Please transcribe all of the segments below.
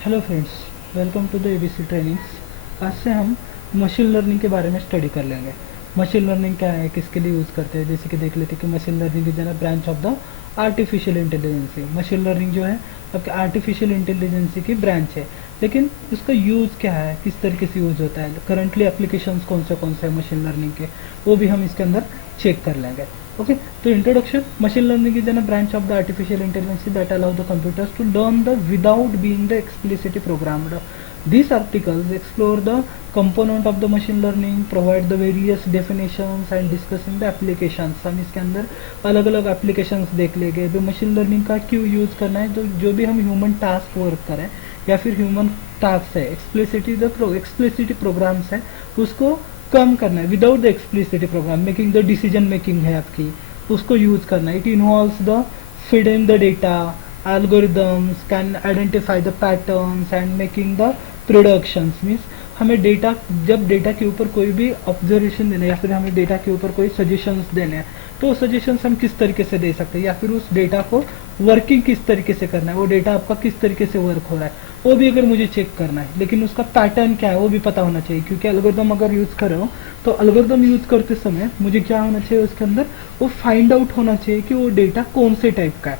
Hello friends, welcome to the ABC trainings. आज से हम मशीन लर्निंग के बारे में स्टडी कर लेंगे। मशीन लर्निंग क्या है, किसके लिए यूज़ करते हैं। जैसे कि देख लेते हैं कि machine learning is an branch of the artificial intelligence. Machine learning जो है आपके आर्टिफिशियल इंटेलिजेंसी की ब्रांच है, लेकिन उसका यूज़ क्या है, किस तरीके से यूज़ होता है, करंटली एप्लीकेशंस कौन से हैं मशीन लर्निंग के, वो भी हम इसके अंदर चेक कर लेंगे। Okay, so introduction. Machine learning is a branch of the artificial intelligence that allow the computers to learn the without being the explicitly programmed. These articles explore the component of the machine learning, provide the various definitions and discussing the applications. हम इसके अंदर अलग अलग applications देख लेंगे। जो machine learning का क्यों यूज़ करना है, तो जो भी हम ह्यूमन टास्क वर्क करें या फिर ह्यूमन टास्क है, एक्सप्लिसिटी प्रोग्राम्स है, उसको कम करना है। Without the explicitly program making the decision making है आपकी, उसको यूज करना है। It involves the feeding the data, algorithms can identify the patterns and making the productions. Means हमें डेटा, जब डेटा के ऊपर कोई भी ऑब्जर्वेशन देना है या फिर हमें डेटा के ऊपर कोई सजेशंस देने हैं, तो सजेशंस हम किस तरीके से दे सकते हैं या फिर उस डेटा को वर्किंग किस तरीके से करना है, वो डेटा आपका किस तरीके से वर्क हो रहा है, वो भी अगर मुझे चेक करना है। लेकिन उसका पैटर्न क्या है वो भी पता होना चाहिए, क्योंकि एल्गोरिदम अगर यूज़ कर रहे हो तो एल्गोरिदम यूज़ करते समय मुझे क्या होना चाहिए, उसके अंदर वो फाइंड आउट होना चाहिए कि वो डेटा कौन से टाइप का है,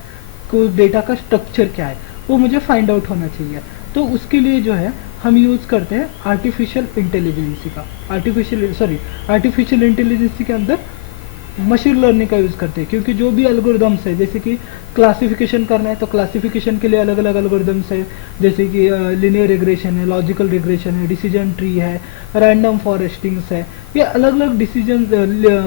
को डेटा का स्ट्रक्चर क्या है, वो मुझे फाइंड आउट होना चाहिए। तो उसके लिए जो है हम यूज़ करते हैं आर्टिफिशियल इंटेलिजेंसी का। आर्टिफिशियल इंटेलिजेंसी के अंदर मशीन लर्निंग का यूज़ करते हैं, क्योंकि जो भी एल्गोरिदम्स है, जैसे कि क्लासिफिकेशन करना है तो क्लासिफिकेशन के लिए अलग अलग एल्गोरिदम्स है, जैसे कि लिनियर रिग्रेशन है, लॉजिकल रिग्रेशन है, डिसीजन ट्री है, रैंडम फॉरेस्टिंग्स है। ये अलग अलग डिसीजन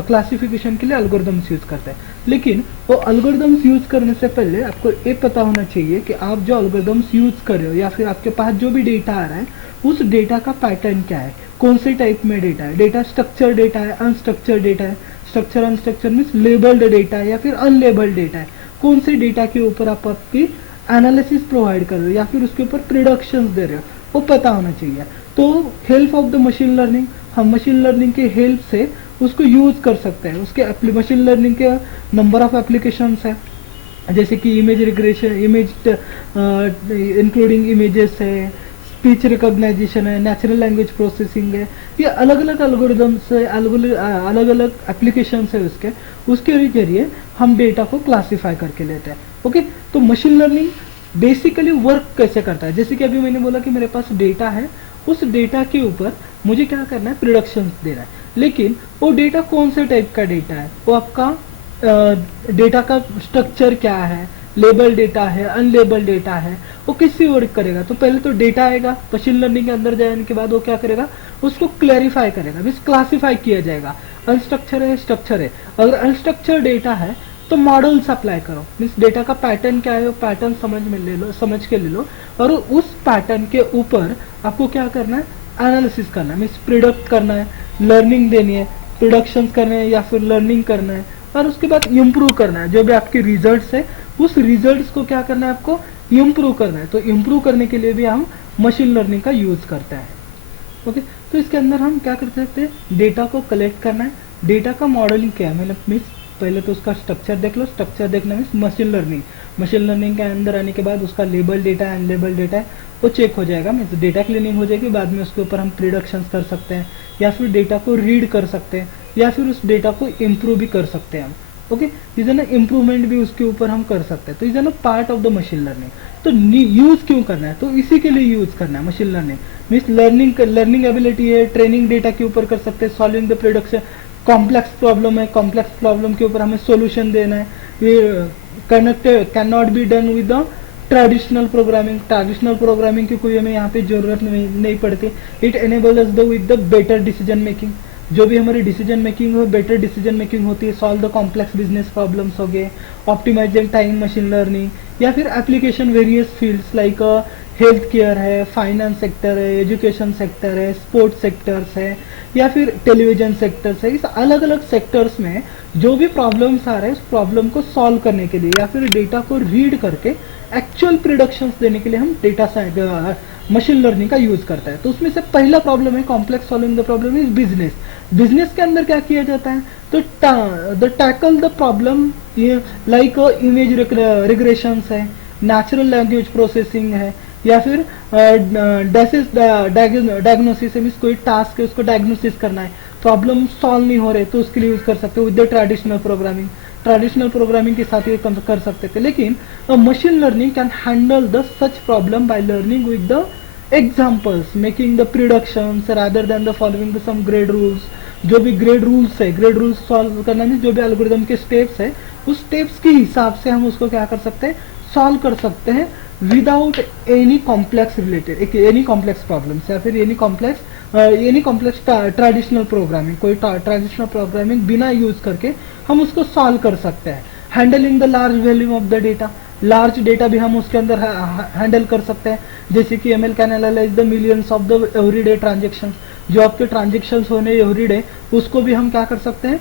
क्लासिफिकेशन के लिए एल्गोरिदम्स यूज़ करते हैं। लेकिन वो एल्गोरिदम्स यूज़ करने से पहले आपको ये पता होना चाहिए कि आप जो एल्गोरिदम्स यूज़ कर रहे हो या फिर आपके पास जो भी डेटा आ रहा है, उस डेटा का पैटर्न क्या है, कौन से टाइप में डेटा है, डेटा स्ट्रक्चर डेटा है, अनस्ट्रक्चर डेटा है। Structure unstructured means labelled data है या फिर अनलेबल्ड डेटा है, कौन से डेटा के ऊपर आप आपकी एनालिसिस प्रोवाइड कर रहे हो या फिर उसके ऊपर प्रोडक्शंस दे रहे हो, वो पता होना चाहिए। तो help of the machine learning, हम मशीन लर्निंग के हेल्प से उसको यूज कर सकते हैं। उसके मशीन लर्निंग के नंबर ऑफ एप्लीकेशंस है, जैसे कि image regression, image including images है, स्पीच रिकॉग्नाइजेशन है, नेचुरल लैंग्वेज प्रोसेसिंग है। ये अलग अलग एल्गोरिदम्स है, अलग अलग एप्लीकेशंस है उसके जरिए हम डेटा को क्लासीफाई करके लेते हैं। ओके, तो मशीन लर्निंग बेसिकली वर्क कैसे करता है, जैसे कि अभी मैंने बोला कि मेरे पास डेटा है, उस डेटा के ऊपर मुझे क्या करना है, प्रोडक्शन देना है। लेकिन वो डेटा कौन से टाइप का डेटा है, वो आपका डेटा का स्ट्रक्चर क्या है, लेबल डेटा है, अनलेबल डेटा है, वो किससे वर्क करेगा। तो पहले तो डेटा आएगा, मशीन लर्निंग के अंदर जाने के बाद वो क्या करेगा, उसको क्लैरिफाई करेगा, मीन्स क्लासिफाई किया जाएगा। अनस्ट्रक्चर है, स्ट्रक्चर है। अगर अनस्ट्रक्चर डेटा है तो मॉडल्स अप्लाई करो, मीन्स डेटा का पैटर्न क्या है वो पैटर्न समझ के ले लो, और उस पैटर्न के ऊपर आपको क्या करना है, एनालिसिस करना है, मीन्स प्रिडिक्ट करना है, लर्निंग देनी है, प्रोडक्शन करना है या फिर लर्निंग करना है, और उसके बाद इम्प्रूव करना है। जो भी आपके रिजल्ट्स है उस रिजल्ट्स को क्या करना है, आपको इम्प्रूव करना है। तो इम्प्रूव करने के लिए भी हम मशीन लर्निंग का यूज करते हैं। ओके, तो इसके अंदर हम क्या कर सकते हैं, डेटा को कलेक्ट करना है। डेटा का मॉडलिंग क्या है, मतलब मीन्स पहले तो उसका स्ट्रक्चर देख लो, स्ट्रक्चर देखना means machine learning. Machine learning के अंदर आने के बाद उसका लेबल डेटा है, अनलेबल डेटा है, वो चेक हो जाएगा, मीन्स डेटा क्लीनिंग हो जाएगी। बाद में उसके ऊपर हम प्रिडिक्शंस कर सकते हैं या फिर डेटा को रीड कर सकते हैं या फिर उस डेटा को इम्प्रूव भी कर सकते हैं हम। ओके, इज ना इम्प्रूवमेंट भी उसके ऊपर हम कर सकते हैं। तो इज ना part of the machine learning. तो यूज क्यों करना है, तो इसी के लिए यूज करना है machine learning. Means learning ability है, ट्रेनिंग डेटा के ऊपर कर सकते हैं, solving the production, complex problem है, कॉम्प्लेक्स प्रॉब्लम के ऊपर हमें सोल्यूशन देना है। ये can not be done with the traditional programming की कोई हमें यहाँ पे जरूरत नहीं पड़ती। It enables the with the better decision making, जो भी हमारी डिसीजन मेकिंग हो, बेटर डिसीजन मेकिंग होती है। Solve the complex business problems हो गए, ऑप्टिमाइजिंग टाइम मशीन लर्निंग, या फिर application various fields like health care है, फाइनेंस सेक्टर है, एजुकेशन सेक्टर है, स्पोर्ट्स सेक्टर्स है, या फिर टेलीविजन सेक्टर्स है। इस अलग अलग सेक्टर्स में जो भी प्रॉब्लम्स आ रहे हैं, उस प्रॉब्लम को सॉल्व करने के लिए या फिर डेटा को रीड करके एक्चुअल प्रिडिक्शंस देने के लिए हम डेटा मशीन लर्निंग का यूज करता है। तो उसमें से पहला प्रॉब्लम है complex solving the problem is business. Business के अंदर क्या किया जाता है, तो the tackle the problem like image regressions है, नेचुरल लैंग्वेज प्रोसेसिंग है, या फिर डायग्नोसिस मीन्स कोई टास्क है उसको डायग्नोसिस करना है, प्रॉब्लम सॉल्व नहीं हो रहे तो उसके लिए यूज कर सकते हो विद द ट्रेडिशनल प्रोग्रामिंग के साथ ये कर सकते थे। लेकिन machine learning can handle the such problem by learning with the examples, making the predictions rather than the following some grade rules. जो भी ग्रेड रूल्स है, ग्रेड रूल्स सॉल्व करना नहीं, जो भी एल्गोरिदम के स्टेप्स है उस स्टेप्स के हिसाब से हम उसको क्या कर सकते हैं, सॉल्व कर सकते हैं without any complex related, any complex problems या फिर एनी कॉम्प्लेक्स ट्रेडिशनल प्रोग्रामिंग, कोई ट्रेडिशनल प्रोग्रामिंग बिना यूज करके हम उसको सॉल्व कर सकते हैं। Handling the large volume of the data, large data भी हम उसके अंदर हैंडल कर सकते हैं, जैसे कि ML can analyse the millions of the everyday transactions, जो आपके ट्रांजेक्शंस होने एवरीडे उसको भी हम क्या कर सकते हैं,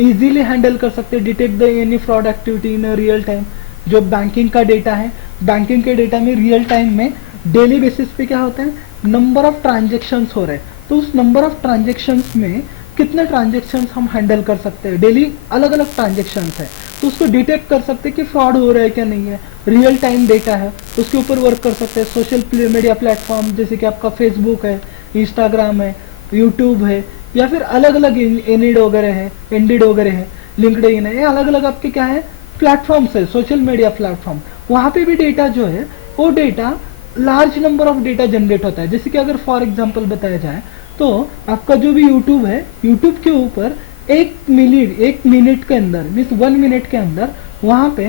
इजीली हैंडल कर सकते हैं। Detect the any fraud activity in real time, जो बैंकिंग का डेटा है, बैंकिंग के डेटा में रियल टाइम में डेली बेसिस पे क्या होता है, नंबर ऑफ ट्रांजेक्शन्स हो रहे हैं, तो उस नंबर ऑफ ट्रांजेक्शन्स में कितने ट्रांजेक्शन्स हम हैंडल कर सकते हैं, डेली अलग अलग ट्रांजेक्शन्स है तो उसको डिटेक्ट कर सकते हैं कि फ्रॉड हो रहा है क्या नहीं है, रियल टाइम डेटा है उसके ऊपर वर्क कर सकते हैं। सोशल मीडिया प्लेटफॉर्म जैसे कि आपका फेसबुक है, इंस्टाग्राम है, यूट्यूब है, या फिर अलग अलग एनिड वगैरह है, इंडिड वगैरह है, लिंक्डइन है, ये अलग अलग आपके क्या है प्लेटफॉर्म्स है, सोशल मीडिया प्लेटफॉर्म। वहां पे भी डेटा जो है वो data large number of data generate होता है। जैसे कि अगर फॉर एग्जांपल बताया जाए तो आपका जो भी यूट्यूब है, यूट्यूब के ऊपर एक मिनट के अंदर मीन्स 1 मिनट के अंदर वहां पे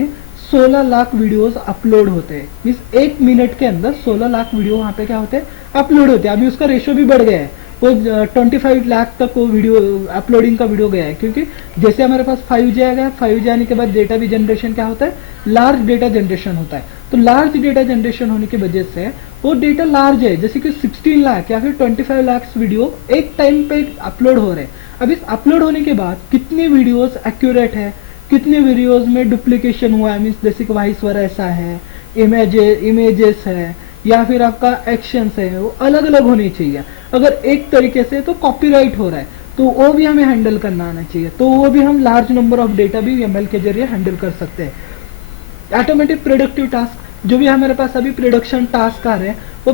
16 लाख वीडियोस अपलोड होते हैं। मीन्स 1 मिनट के अंदर 16 लाख वीडियो वहां पे क्या होते हैं, अपलोड होते हैं। अभी उसका रेशियो भी बढ़ गया है, वो 25 लाख तक वो वीडियो अपलोडिंग का वीडियो गया है, क्योंकि जैसे हमारे पास 5G आ गया, 5G आने के बाद डेटा भी जनरेशन क्या होता है, लार्ज डेटा जनरेशन होता है। तो लार्ज डेटा जनरेशन होने की वजह से वो डेटा लार्ज है, जैसे कि 16 लाख या फिर 25 लाख वीडियो एक टाइम पे अपलोड हो रहे हैं। अब इस अपलोड होने के बाद कितनी वीडियोस एक्यूरेट है, कितने वीडियोस में डुप्लीकेशन हुआ है, मीन्स जैसे कि वॉइस वैसा है, इमेजेस है, या फिर आपका एक्शंस है, वो अलग अलग होनी चाहिए। अगर एक तरीके से तो कॉपीराइट हो रहा है तो वो भी हमें हैंडल करना आना चाहिए, तो वो भी हम लार्ज नंबर ऑफ डेटा भी एमएल के जरिए हैंडल कर सकते हैं। ऑटोमेटिक प्रोडक्टिव टास्क, जो भी हमारे पास अभी प्रोडक्शन टास्क आ रहे हैं वो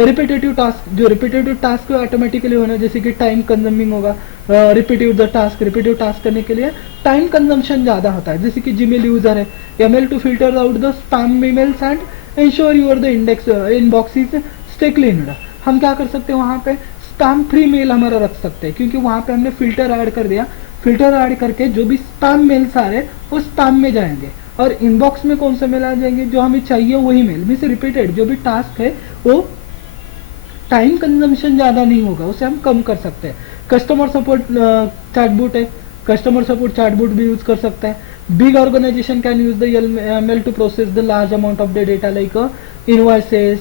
रिपीटेटिव टास्क, जो रिपीटेटिव टास्क ऑटोमेटिकली होना, जैसे कि टाइम कंज्यूमिंग होगा, रिपीटिव टास्क करने के लिए टाइम कंजम्पशन ज्यादा होता है। जैसे कि जीमेल यूजर है, ML to filter out the spam emails and ensure your the inbox is stay cleaned. हम क्या कर सकते हैं, वहां पे स्पैम फ्री मेल हमारा रख सकते हैं, क्योंकि वहां पे हमने फिल्टर ऐड कर दिया। फिल्टर ऐड करके जो भी स्पैम मेल्स आ रहे हैं वो स्पैम में जाएंगे, और इनबॉक्स में कौन सा मेल आ जाएंगे, जो हमें चाहिए वही मेल। मीन्स रिपीटेड जो भी टास्क है वो टाइम कंजम्पशन ज्यादा नहीं होगा, उसे हम कम कर सकते हैं। कस्टमर सपोर्ट चैटबॉट है, कस्टमर सपोर्ट चैटबॉट भी यूज कर सकता है। Big organisation can use the ML to process the large amount of the data like invoices,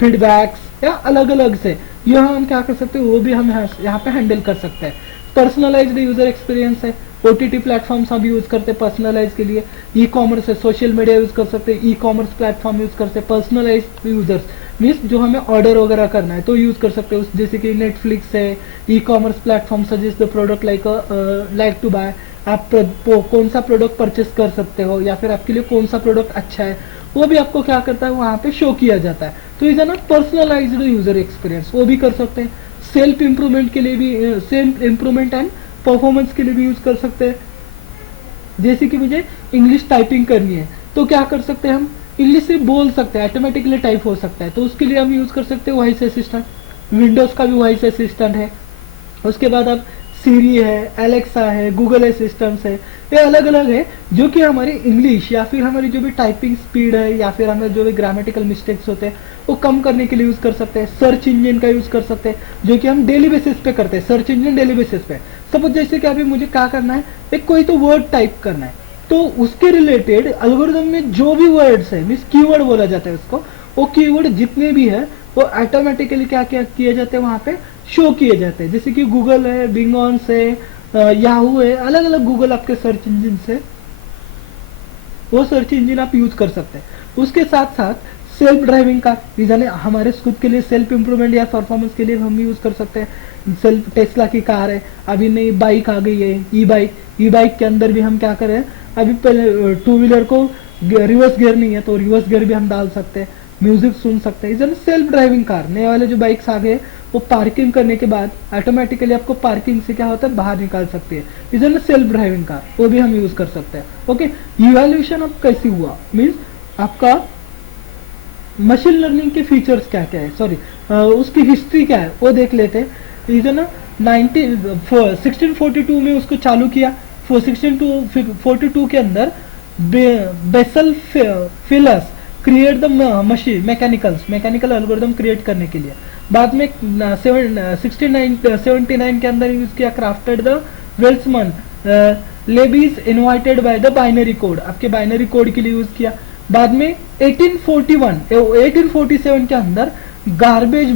feedbacks, या अलग अलग से ये हम क्या कर सकते हैं, वो भी हम यहाँ पे हैंडल कर सकते हैं। पर्सनलाइज्ड यूजर एक्सपीरियंस है, ओटीटी प्लेटफॉर्म्स हम यूज करते हैं पर्सनलाइज के लिए। ई कॉमर्स है, सोशल मीडिया यूज कर सकते हैं, ई कॉमर्स प्लेटफॉर्म यूज करते हैं। पर्सनलाइज यूजर्स मीन्स जो हमें ऑर्डर वगैरह करना है तो यूज कर सकते हैं, जैसे कि नेटफ्लिक्स है, e commerce platform suggest the product like to buy. आप कौन सा प्रोडक्ट परचेस कर सकते हो या फिर आपके लिए कौन सा प्रोडक्ट अच्छा है, वो भी आपको क्या करता है वहां पे शो किया जाता है। तो इज ना पर्सनलाइज्ड यूजर एक्सपीरियंस, वो भी कर सकते हैं। सेल्फ इंप्रूवमेंट के लिए भी, सेल्फ इंप्रूवमेंट एंड परफॉर्मेंस के लिए भी यूज कर सकते हैं। जैसे कि मुझे इंग्लिश टाइपिंग करनी है तो क्या कर सकते हैं, हम इंग्लिश से बोल सकते हैं, ऑटोमेटिकली टाइप हो सकता है, तो उसके लिए हम यूज कर सकते हैं वॉइस असिस्टेंट। विंडोज का भी वॉइस असिस्टेंट है। उसके बाद अब सीरी है, एलेक्सा है, गूगल असिस्टेंट है, ये अलग अलग है जो कि हमारी इंग्लिश या फिर हमारी जो भी टाइपिंग स्पीड है या फिर हमारे जो भी ग्रामेटिकल मिस्टेक्स होते हैं वो कम करने के लिए यूज कर सकते हैं। सर्च इंजन का यूज कर सकते हैं जो कि हम डेली बेसिस पे करते हैं, सर्च इंजन डेली बेसिस पे। सपोज जैसे कि अभी मुझे क्या करना है, एक कोई तो वर्ड टाइप करना है, तो उसके रिलेटेड एल्गोरिथम में जो भी वर्ड्स है, मीन्स कीवर्ड बोला जाता है उसको, वो कीवर्ड जितने भी है वो ऑटोमेटिकली क्या क्या किए जाते हैं, वहां पे शो किए जाते हैं। जैसे कि गूगल है, बिंगॉन से, याहू है, अलग अलग गूगल आपके सर्च इंजन से, वो सर्च इंजन आप यूज कर सकते हैं। उसके साथ साथ सेल्फ ड्राइविंग कार, यानी हमारे खुद के लिए सेल्फ इंप्रूवमेंट या परफॉर्मेंस के लिए हम यूज कर सकते हैं। सेल्फ टेस्ला की कार है, अभी नई बाइक आ गई है, ई बाइक के अंदर भी हम क्या करें, अभी पहले टू व्हीलर को रिवर्स गियर नहीं है तो रिवर्स गियर भी हम डाल सकते हैं। म्यूजिक सुन सकते हैं। इधर सेल्फ ड्राइविंग कार, नए वाले जो बाइक्स आ गए वो पार्किंग करने के बाद ऑटोमेटिकली आपको पार्किंग से क्या होता है बाहर निकाल सकती है। इधर सेल्फ ड्राइविंग कार वो भी हम यूज कर सकते हैं। ओके, इवैल्यूएशन अब कैसे हुआ, मीन्स आपका मशीन लर्निंग के फीचर्स क्या क्या है, सॉरी उसकी हिस्ट्री क्या है वो देख लेते हैं। इधर ना 1642 में उसको चालू किया। 1642 के अंदर बेसल फिलस create the machine mechanical algorithm create करने के लिए। बाद में 1679 के अंदर यूज किया crafted the Welsman Leibniz invented by the binary code, आपके बाइनरी कोड के लिए यूज किया। बाद में 1847 के अंदर garbage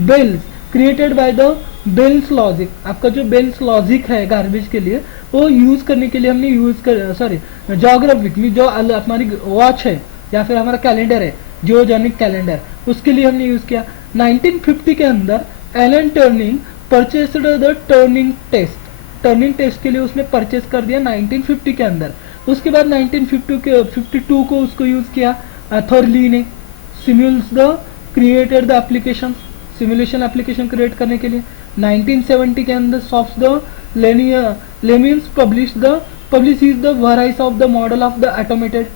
bells created by the bells logic, आपका जो बेल्स लॉजिक है गार्बेज के लिए वो यूज करने के लिए हमने यूज कर सॉरी जोग्राफिक में जो हमारी वॉच है या फिर हमारा कैलेंडर है जियोजेनिक कैलेंडर उसके लिए हमने यूज किया। 1950 के अंदर Alan Turing purchased the Turing test के लिए उसने परचेस कर दिया 1950 के अंदर। उसके बाद 1952 को उसको यूज किया थॉरली ने created the application simulation application create करने के लिए। 1970 के अंदर soft the lemmings publish the various of the model of the automated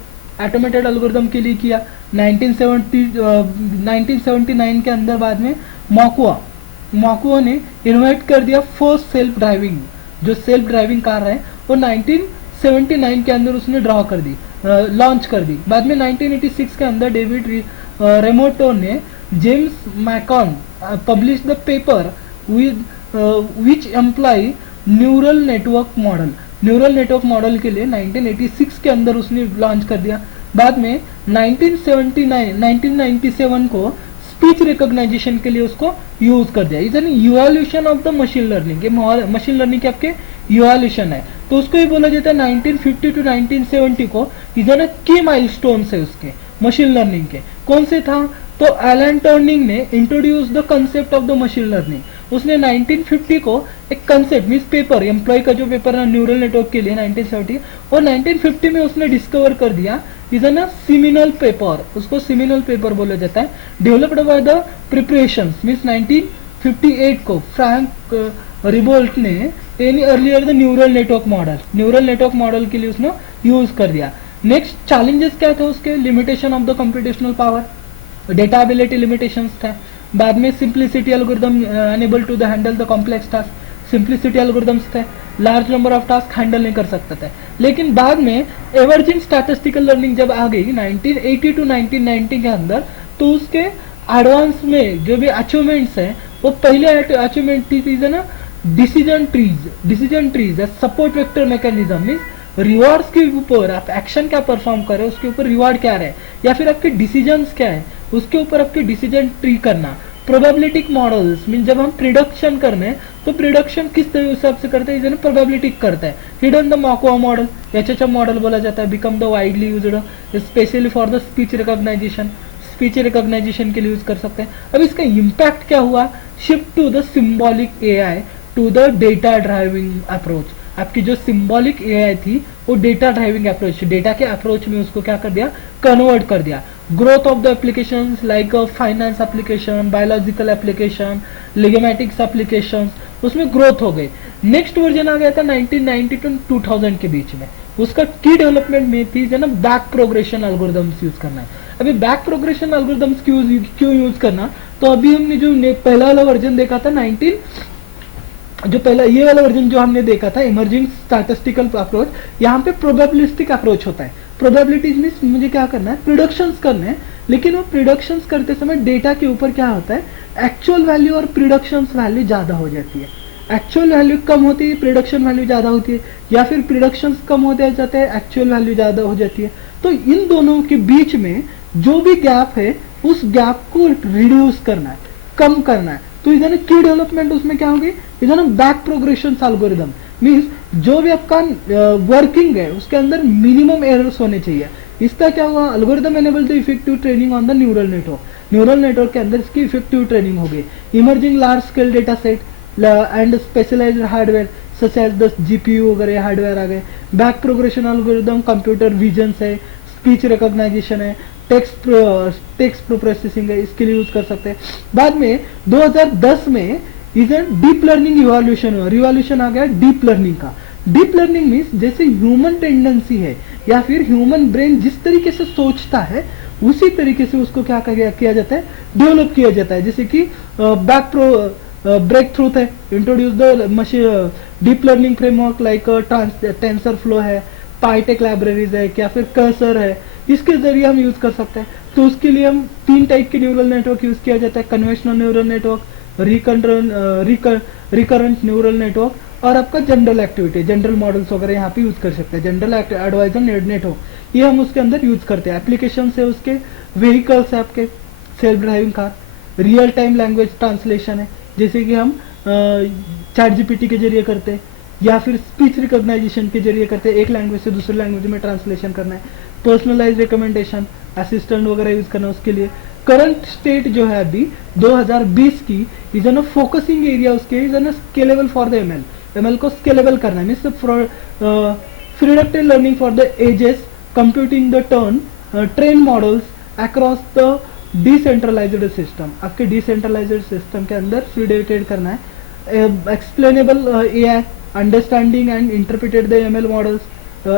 algorithm के लिए किया। 1979 के अंदर बाद में मॉकुआ ने इन्वाइट कर दिया फर्स्ट सेल्फ ड्राइविंग कार है वो 1979 के अंदर उसने ड्रॉ कर दी लॉन्च कर दी। बाद में 1986 के अंदर डेविड रेमोटो ने James MECON publish the paper which employee neural network model के लिए 1986 के अंदर उसने लॉन्च कर दिया। बाद में 1997 को स्पीच रिकॉग्नाइजेशन के लिए उसको यूज कर दिया। Is an evolution of the machine learning, machine learning के आपके इवोल्यूशन है तो उसको ही बोला जाता है 1950 टू 1970 को इधर की माइलस्टोन्स है उसके मशीन लर्निंग के। कौन से था तो एलन टर्निंग ने introduce the concept of the machine learning. उसने 1950 को एक कंसेप्ट मीन्स पेपर एम्प्लॉय का जो पेपर है न्यूरल नेटवर्क के लिए 1970 और 1950 में उसने डिस्कवर कर दिया इज ना सिमिनल पेपर, उसको सिमिनल पेपर बोला जाता है। Developed by the preparation means 1958 को फ्रैंक रिबोल्ट ने any earlier the neural network model के लिए उसने यूज कर दिया। नेक्स्ट चैलेंजेस क्या थे उसके, limitation of the computational power, datability limitations था। बाद में simplicity algorithm enable to the handle the complex task, simplicity algorithms थे, large number of task handle नहीं कर सकते थे। लेकिन बाद में एवर्जिंग स्टैटिस्टिकल लर्निंग जब आ गई 1980 टू 1990 के अंदर तो उसके एडवांस में जो भी अचीवमेंट्स है वो पहले अचीवमेंट थी ना decision trees support vector mechanism means rewards के ऊपर आप एक्शन क्या परफॉर्म कर रहे हो उसके ऊपर रिवॉर्ड क्या रहे या फिर आपके डिसीजंस क्या है उसके ऊपर आपके डिसीजन ट्री करना। प्रोबेबिलिटिक मॉडल्स मीन जब हम प्रिडक्शन करने हैं तो प्रिडक्शन किस हिसाब से करते हैं, प्रोबेबिलिटिक करता है। Hidden the Markov model HMM model बोला जाता है, become the widely used specially for the speech recognition के लिए यूज कर सकते हैं। अब इसका इम्पैक्ट क्या हुआ, shift to the symbolic AI to the data driving approach. आपकी जो सिंबॉलिक एआई थी वो डेटा ड्राइविंग अप्रोच, डेटा के अप्रोच में उसको क्या कर दिया, कन्वर्ट कर दिया। Growth of the applications like finance application, biological application, लिगमेटिक्स एप्लीकेशन, उसमें ग्रोथ हो गई। नेक्स्ट वर्जन आ गया था 1990 टू 2000 के बीच में, उसका की डेवलपमेंट में थी जो ना बैक प्रोग्रेशन एल्गोरिथम्स यूज करना है। अभी बैक प्रोग्रेशन एल्गोरिथम्स क्यों यूज करना, तो अभी हमने जो पहला वाला वर्जन देखा था ये वाला वर्जन जो हमने देखा था इमर्जिंग स्टैटिस्टिकल अप्रोच, यहाँ पे प्रोबेबिलिस्टिक अप्रोच होता है। प्रोबेबिलिटीज मींस मुझे क्या करना है, प्रिडिक्शंस करने हैं, लेकिन वो प्रिडिक्शंस करते समय डेटा के ऊपर क्या होता है, एक्चुअल वैल्यू और प्रिडिक्शंस वैल्यू ज्यादा हो जाती है। एक्चुअल वैल्यू कम होती है, प्रिडिक्शन वैल्यू ज्यादा होती है, या फिर प्रिडिक्शंस कम होते जाते हैं, एक्चुअल वैल्यू ज्यादा हो जाती है। तो इन दोनों के बीच में जो भी गैप है उस गैप को रिड्यूस करना है, कम करना है। तो इधर की डेवलपमेंट उसमें क्या होगी, इधर बैक प्रोग्रेशन एल्गोरिथम मींस जो भी आपका वर्किंग है उसके अंदर मिनिमम एरर्स होने चाहिए। इसका क्या हुआ, algorithm enable the effective training on the neural network के अंदर इसकी इफेक्टिव ट्रेनिंग हो गई। Emerging large scale data set and specialised hardware such as the GPU वगैरह हार्डवेयर आ गए। Back propagation algorithm computer vision है, स्पीच रिकॉग्नाइजेशन है, टेक्स्ट प्रोसेसिंग है, इसके लिए यूज कर सकते हैं। बाद में 2010 में इज डीप लर्निंग रिवॉल्यूशन आ गया डीप लर्निंग का। डीप लर्निंग मीन्स जैसे ह्यूमन टेंडेंसी है या फिर ह्यूमन ब्रेन जिस तरीके से सोचता है उसी तरीके से उसको क्या किया जाता है, डेवलप किया जाता है। जैसे कि ब्रेक थ्रू है, introduce the deep learning framework like tensor flow है, पाइटेक लाइब्रेरीज है, क्या फिर कर्सर है, इसके जरिए हम यूज कर सकते हैं। तो उसके लिए हम 3 टाइप के न्यूरल नेटवर्क यूज किया जाता है, conventional neural network, recurrent neural network और आपका जनरल एक्टिविटी, जनरल मॉडल्स वगैरह यहाँ पे यूज कर सकते हैं। जनरल एडवाइजर नेटवर्क ये हम उसके अंदर यूज करते हैं। एप्लीकेशन है उसके व्हीकल्स है, आपके self driving car, real time language translation है जैसे कि हम चैट जीपीटी के जरिए करते हैं या फिर स्पीच रिकॉग्नाइजेशन के जरिए करते हैं, एक लैंग्वेज से दूसरे लैंग्वेज में ट्रांसलेशन करना है। पर्सनलाइज रिकमेंडेशन, असिस्टेंट वगैरह यूज करना उसके लिए। करंट स्टेट जो है अभी 2020 की इज एन फोकसिंग एरिया उसके is an scalable for the ML को स्केलेबल करना है, means predicted learning for the edges, computing the train models across the decentralised system. आपके डिसेंट्रलाइज्ड सिस्टम के अंदर प्रिडिक्टेड करना है। Explainable AI, understanding and interpreted the ML models,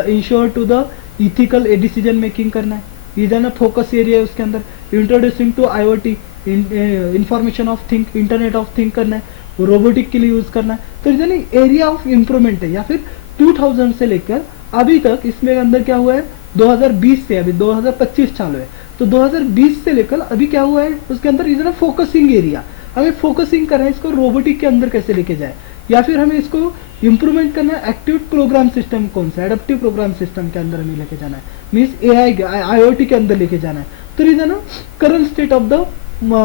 ensure to the ethical decision making करना है, is an focus area उसके अंदर। Introducing to IoT, information of think, internet of think करना है, रोबोटिक के लिए यूज करना है। तो is an area of improvement है। या फिर 2000 से लेकर अभी तक इसमें अंदर क्या हुआ है, 2020 से अभी 2025 चालू है, तो 2020 से लेकर अभी क्या हुआ है उसके अंदर इज एन फोकसिंग एरिया। हमें फोकसिंग करना है इसको रोबोटिक के अंदर कैसे लेके जाए, या फिर हमें इसको इंप्रूवमेंट करना है एक्टिव प्रोग्राम सिस्टम कौन सा, एडेप्टिव प्रोग्राम सिस्टम के अंदर हमें लेके जाना है, मीन्स एआई आईओटी के अंदर लेके जाना है। तो is N current state of the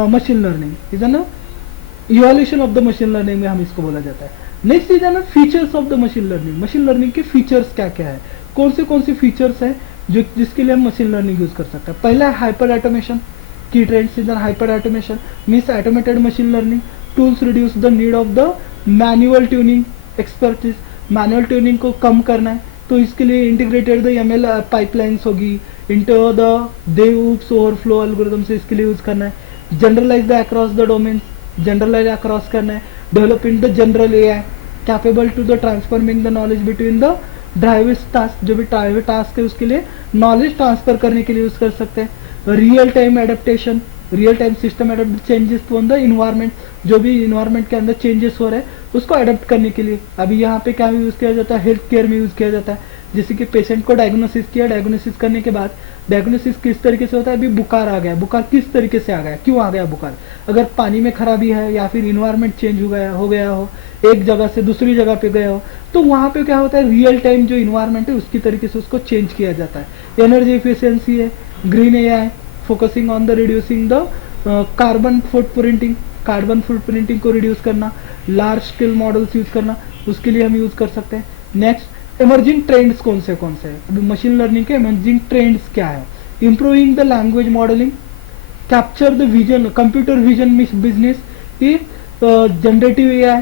machine learning, is an evolution of the machine learning में हम इसको बोला जाता है। Next is an features of the machine learning. Machine learning के फीचर्स क्या क्या है, कौन से फीचर्स है जो जिसके लिए हम मशीन लर्निंग यूज कर सकते हैं। पहला है hyper automation, key trends is hyper automation means automated machine learning tools reduce the need of the manual tuning expertise. Manual tuning को कम करना है तो इसके लिए इंटीग्रेटेड द एमएल पाइपलाइंस होगी into the DevOps overflow algorithm से इसके लिए यूज करना है। Generalise the across the domain, generalise across करना है। Developing the general AI capable to the transforming the knowledge between the ड्राइविस task, जो भी ड्राइविस टास्क है उसके लिए नॉलेज ट्रांसफर करने के लिए यूज कर सकते हैं। Real time adaptation, real time system adapt changes on the environment, जो भी इन्वायरमेंट के अंदर चेंजेस हो रहे हैं उसको अडेप्ट करने के लिए। अभी यहाँ पे क्या यूज किया जाता है, हेल्थ केयर में यूज किया जाता है। जैसे कि पेशेंट को डायग्नोसिस किया, डायग्नोसिस करने के बाद डायग्नोसिस किस तरीके से होता है, अभी बुखार आ गया, बुखार किस तरीके से आ गया, क्यों आ गया बुखार, अगर पानी में खराबी है या फिर इन्वायरमेंट चेंज हो गया हो, एक जगह से दूसरी जगह पे गया हो, तो वहां पे क्या होता है रियल टाइम जो इन्वायरमेंट है उसकी तरीके से उसको चेंज किया जाता है। एनर्जी एफिशिएंसी है, green AI focusing on the reducing the carbon footprinting को रिड्यूस करना, लार्ज स्केल मॉडल्स यूज करना, उसके लिए हम यूज कर सकते हैं। नेक्स्ट इमर्जिंग ट्रेंड्स कौन से है, अभी मशीन लर्निंग के इमर्जिंग ट्रेंड्स क्या है। Improving the language modelling, capture the vision, computer vision business, generative AI,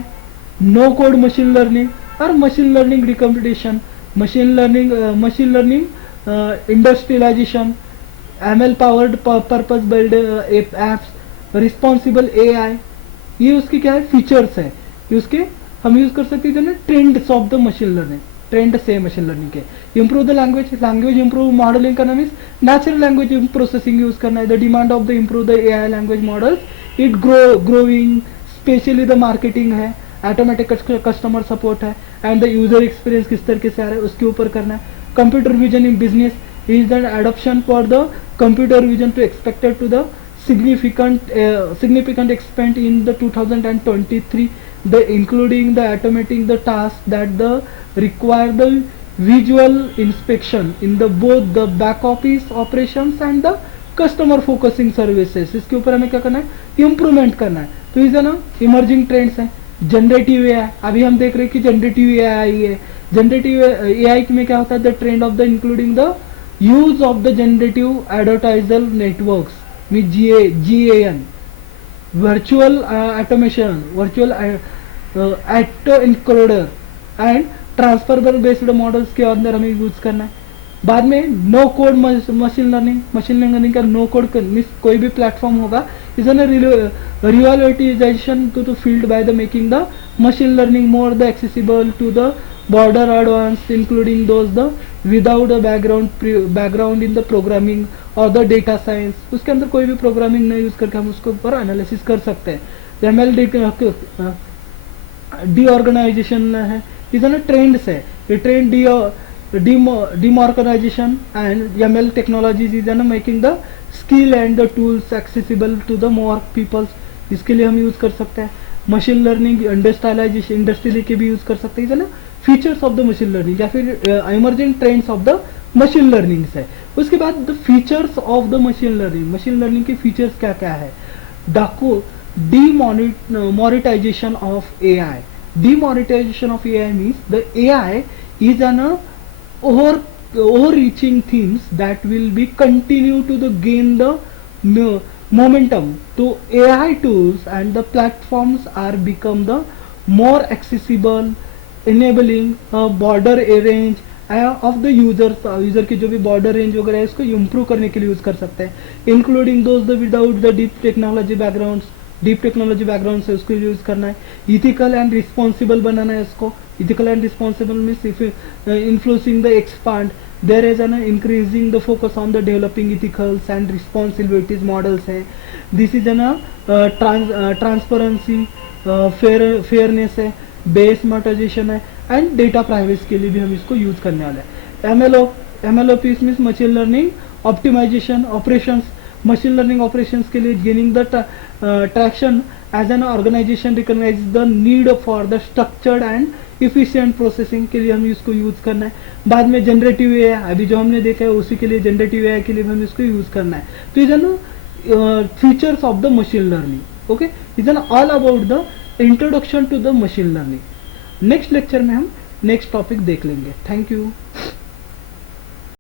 no code machine learning और machine learning recomputation, machine learning industrialisation, ML powered purpose build apps, responsible AI, ये उसके क्या है features है, ये उसके हम यूज कर सकते हैं trends of the machine learning, trend से मशीन लर्निंग के। Improve the language improve modelling करना means natural language processing use करना है। The demand of the improve the AI language model it growing, specially the marketing है, automatic customer support है and the user experience किस तरीके से आ रहा है उसके ऊपर करना है। Computer vision in business is the adoption for the computer vision to expected to the significant expand in the 2023, the including the automating the task that the require the visual inspection in the both the back office operations and the customer focusing services, इसके ऊपर हमें क्या करना है improvement करना है। तो इस ना इमर्जिंग ट्रेंड्स हैं। जनरेटिव एआई, अभी हम देख रहे हैं कि जनरेटिव एआई है। जनरेटिव एआई में क्या होता है, the trend of the including the use of the generative adversarial networks में GAN, virtual automation, virtual auto encoder and transferable based models के अंदर हमें यूज करना है। बाद में नो कोड मशीन लर्निंग का नो कोड मीन्स कोई भी प्लेटफॉर्म होगा is an revolutionisation to field by the making the machine learning more the accessible to the border advanced including those the without a background in the programming और the data science उसके अंदर कोई भी programming नहीं use करके हम उसके ऊपर एनालिसिस कर सकते हैं। एमएल डी ऑर्गेनाइजेशन है इज एन ट्रेंड्स है ये trend democratisation and ML technologies is an making the skill and the tools accessible to the more peoples इसके लिए हम यूज कर सकते हैं। मशीन लर्निंग इंडस्ट्रियली के भी यूज कर सकते हैं ना features of the machine learning या फिर emerging trends of the machine learning है। उसके बाद the features of the machine learning के फीचर्स क्या क्या है। डाको demonetization of AI. Demonetization of AI means the AI is an overreaching themes that will be continue to the gain the momentum. So AI tools and the platforms are become the more accessible, enabling a border range of the user की जो भी border range वगैरह है इसको improve करने के लिए use कर सकते हैं। Including those the without the deep technology background से उसको यूज करना है। इथिकल एंड रिस्पॉन्सिबल बनाना है इसको। Ethical and responsible means influencing the expand there is an increasing the focus on the developing ethicals and responsibilities models है। This is an transparency fairness है, base मोटाइजेशन है एंड डेटा प्राइवेसी के लिए भी हम इसको यूज करने वाले हैं। MLOps means machine learning optimisation operations. Machine learning operations के लिए gaining the traction as an organisation recognise the need for the structured and efficient processing के लिए हम इसको यूज करना है। बाद में जनरेटिव एआई अभी जो हमने देखा है उसी के लिए जनरेटिव एआई के लिए हम इसको यूज करना है। तो is an features of the machine learning. Okay, is an all about the introduction to the machine learning. Next lecture में हम नेक्स्ट टॉपिक देख लेंगे। Thank you.